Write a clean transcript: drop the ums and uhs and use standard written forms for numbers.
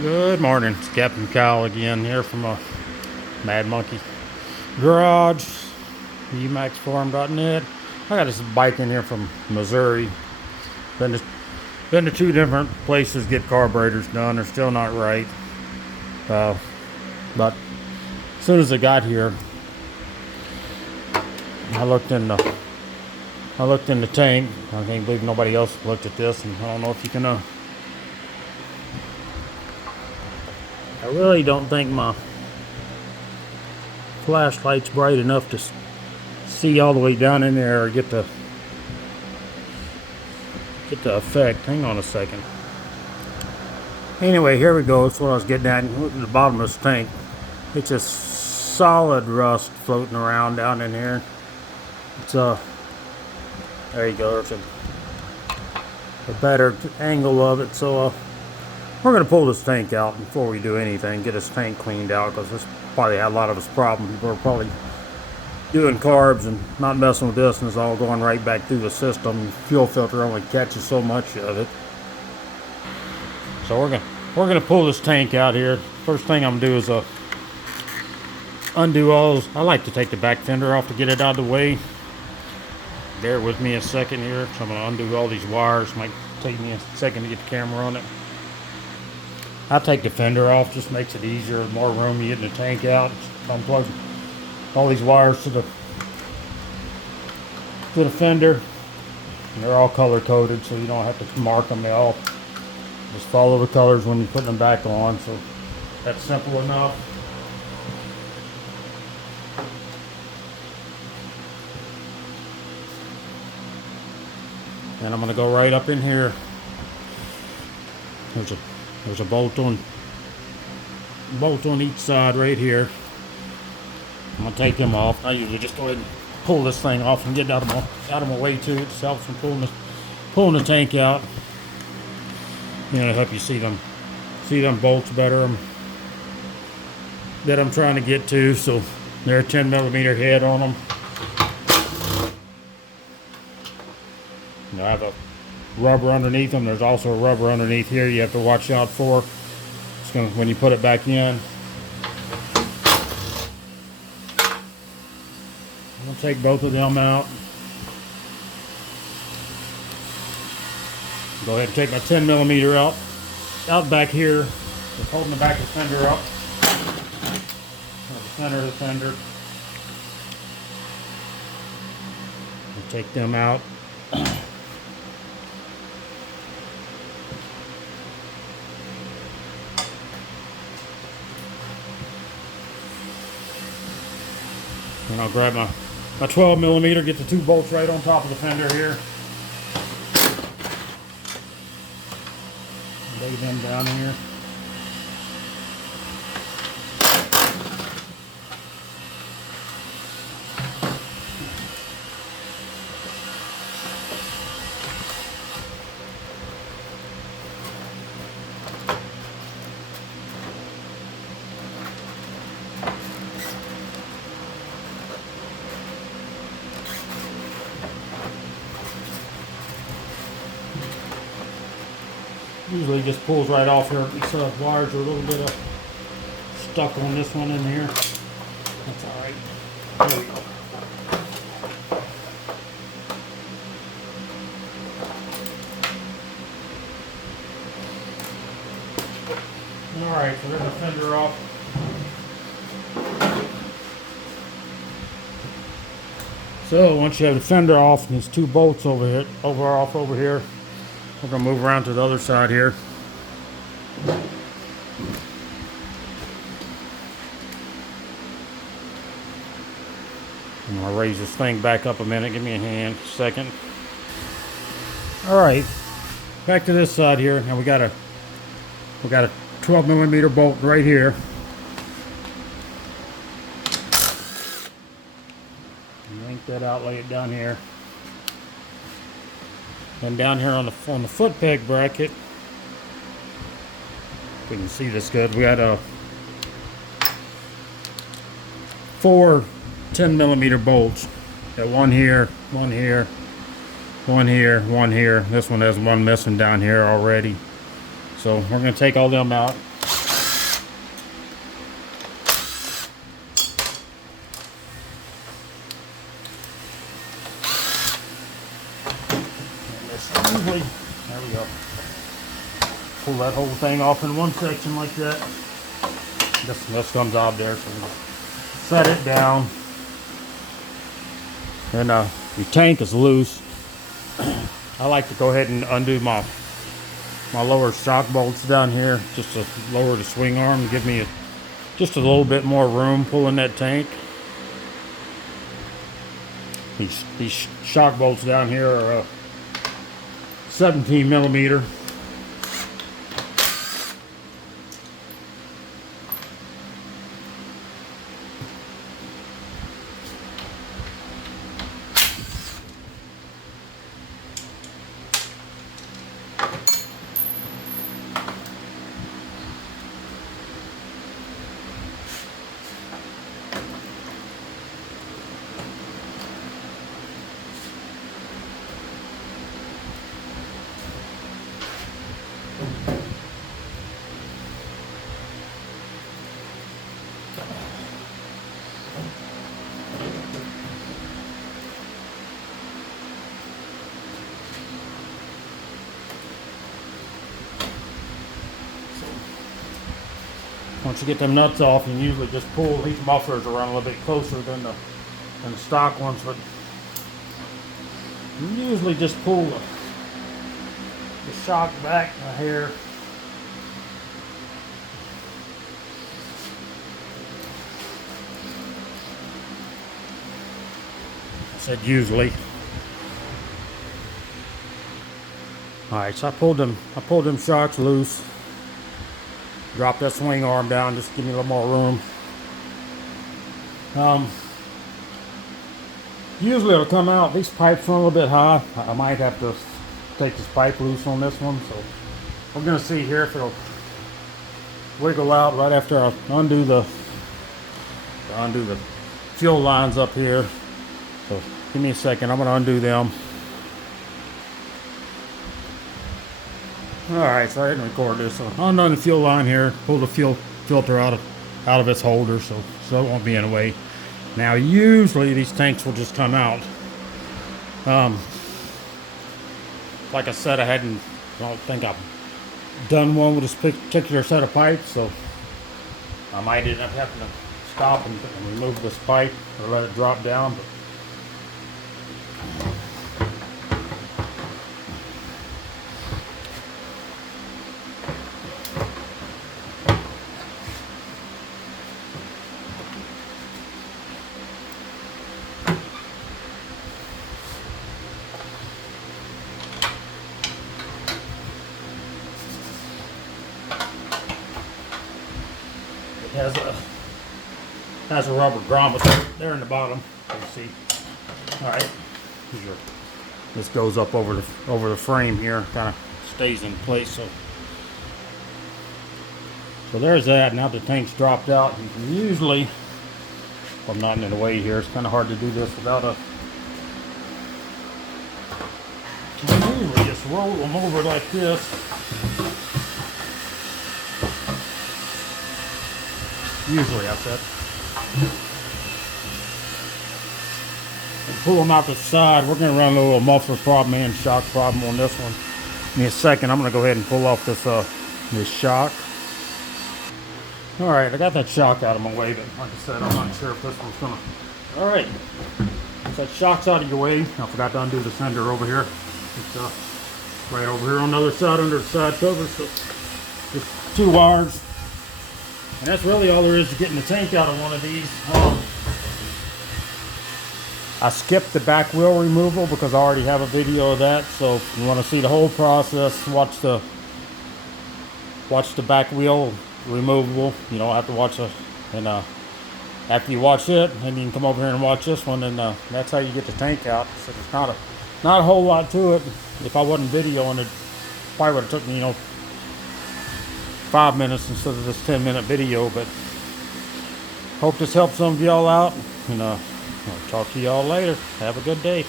Good morning, it's Captain Kyle again here from a Mad Monkey Garage, Vmax I got this bike in here from Missouri. Been to, been to two different places to get carburetors done. They're still not right. But as soon as I got here, I looked in the tank. I can't believe nobody else looked at this, and I don't know if you can. I really don't think my flashlight's bright enough to see all the way down in there or get the effect. Hang on a second. Anyway, here we go. That's what I was getting at. Look at the bottom of this tank. It's just solid rust floating around down in here. It's there you go. There's a better angle of it. So we're gonna pull this tank out before we do anything. Get this tank cleaned out because this probably had a lot of its problem. People are probably doing carbs and not messing with this, and it's all going right back through the system. The fuel filter only catches so much of it. So we're gonna pull this tank out here. First thing I'm gonna do is undo all those. I like to take the back fender off to get it out of the way. Bear with me a second here. So I'm gonna undo all these wires. Might take me a second to get the camera on it. I take the fender off, just makes it easier, more room you get in the tank out. Unplug all these wires to the fender. And they're all color coded, so you don't have to mark them. They all just follow the colors when you're putting them back on. So that's simple enough. And I'm gonna go right up in here. There's a bolt on each side right here. I'm gonna take them off. I usually just go ahead and pull this thing off and get it out of my way too. It helps from pulling the tank out. You know, to help you see them bolts better that I'm trying to get to. So they're a 10mm head on them. I have a rubber underneath them. There's also a rubber underneath here you have to watch out for. It's gonna, when you put it back in. I'm gonna take both of them out. Go ahead and take my 10mm out back here. Just holding the back of the fender up. Or the center of the fender. I'll take them out. And I'll grab my 12mm, get the two bolts right on top of the fender here. Lay them down here. Usually just pulls right off here. These wires are a little bit stuck on this one in here. That's alright. There we go. Alright, so there's the fender off. So once you have the fender off and these two bolts over here, over here, we're going to move around to the other side here. I'm going to raise this thing back up a minute. Give me a hand, a second. Alright, back to this side here. Now we got a 12mm bolt right here. Yank that out, lay it down here. And down here on the foot peg bracket, if we can see this good, we got 4 10mm bolts. Got one here, one here, one here, one here. This one has one missing down here already. So we're going to take all them out. pull that whole thing off in one section like that. This comes out there, so set it down. And your tank is loose. I like to go ahead and undo my lower shock bolts down here just to lower the swing arm and give me just a little bit more room pulling that tank. These shock bolts down here are 17 millimeter. Once you get them nuts off, you usually just pull these mufflers around a little bit closer than the stock ones, but you usually just pull the shock back a hair. I said usually. All right, so I pulled them shocks loose. Drop that swing arm down, just give me a little more room. Usually it'll come out. These pipes are a little bit high. I might have to take this pipe loose on this one, so we're gonna see here if it'll wiggle out right after I undo the fuel lines up here. So give me a second, I'm gonna undo them. Alright, so I didn't record this. So undone the fuel line here, pull the fuel filter out of its holder so it won't be in the way. Now usually these tanks will just come out. Like I said, I don't think I've done one with this particular set of pipes, so I might end up having to stop and remove this pipe or let it drop down. But has a rubber grommet there in the bottom. You see. All right. This goes up over the frame here, kind of stays in place. So there's that. Now the tank's dropped out. You can usually, well, I'm not in the way here. It's kind of hard to do this without a. You can usually just roll them over like this. Usually, I said. And pull them out the side. We're going to run a little muffler problem and shock problem on this one. In a second, I'm going to go ahead and pull off this shock. All right, I got that shock out of my way, but like I said, I'm not sure if this one's going to. All right, so that shock's out of your way. I forgot to undo the sender over here. It's right over here on the other side under the side cover. So just 2 wires. And that's really all there is to getting the tank out of one of these. I skipped the back wheel removal because I already have a video of that. So if you want to see the whole process, watch the back wheel removable. You don't have to watch it. And after you watch it, then you can come over here and watch this one. And that's how you get the tank out. So there's not a whole lot to it. If I wasn't videoing it, probably would have took me, 5 minutes instead of this 10-minute video. But hope this helps some of y'all out, and I'll talk to y'all later. Have a good day.